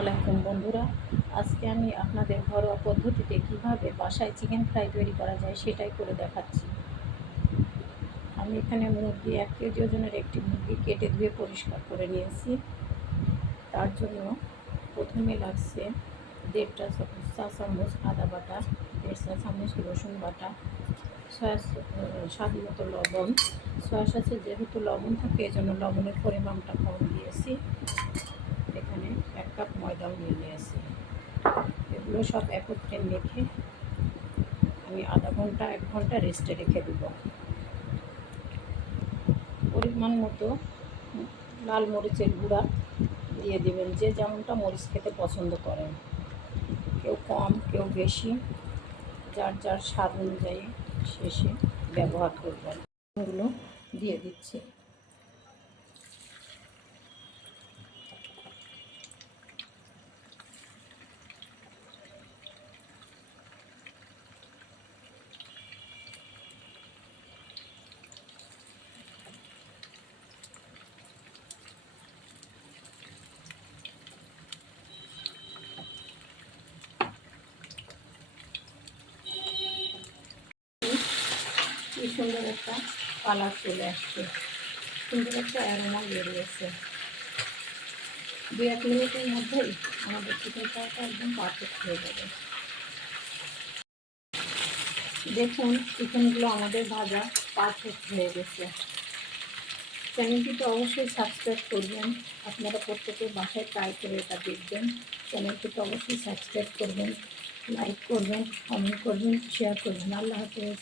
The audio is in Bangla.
আলাইকুম বন্ধুরা। আজকে আমি আপনাদের ঘরোয়া পদ্ধতিতে কীভাবে বাসায় চিকেন ফ্রাই তৈরি করা যায় সেটাই করে দেখাচ্ছি। আমি এখানে মুরগি এক কেজি ওজনের একটি মুরগি কেটে ধুয়ে পরিষ্কার করে নিয়েছি। তার জন্য প্রথমে লাগছে দেড়টা চা চামচ আদা বাটা, দেড় চা চামচ রসুন বাটা, সয়া স্বাদ মতো লবণ। সয়া সসে যেহেতু লবণ থাকে, এজন্য লবণের পরিমাণটা কম দিয়েছি। কাপ ময়দাও নিয়ে নিয়েছি। এগুলো সব একত্রে মেখে আমি আধা ঘণ্টা, এক ঘণ্টা রেস্টে রেখে দেব। পরিমাণ মতো লাল মরিচের গুঁড়া দিয়ে দেবেন, যে যেমনটা মরিচ খেতে পছন্দ করেন। কেউ কম, কেউ বেশি, যার যার স্বাদ অনুযায়ী শেষে ব্যবহার করবেন। এগুলো দিয়ে দিচ্ছি। কি সুন্দর একটা কালার চলে আসছে। সুন্দর একটা অ্যারোমা বেরিয়েছে দু এক মিনিটের মধ্যেই আমাদের চিকেন ফ্রাইটা একদম পারফেক্ট হয়ে যাবে। দেখুন চিকেনগুলো আমাদের ভাজা পারফেক্ট হয়ে গেছে। চ্যানেলটিতে অবশ্যই সাবস্ক্রাইব করবেন। আপনারা প্রত্যেকে বাসায় ট্রাই করে এটা দেখবেন। চ্যানেলটিতে অবশ্যই সাবস্ক্রাইব করবেন লাইক করবেন কমেন্ট করবেন শেয়ার করবেন। আল্লাহ হাফেজ।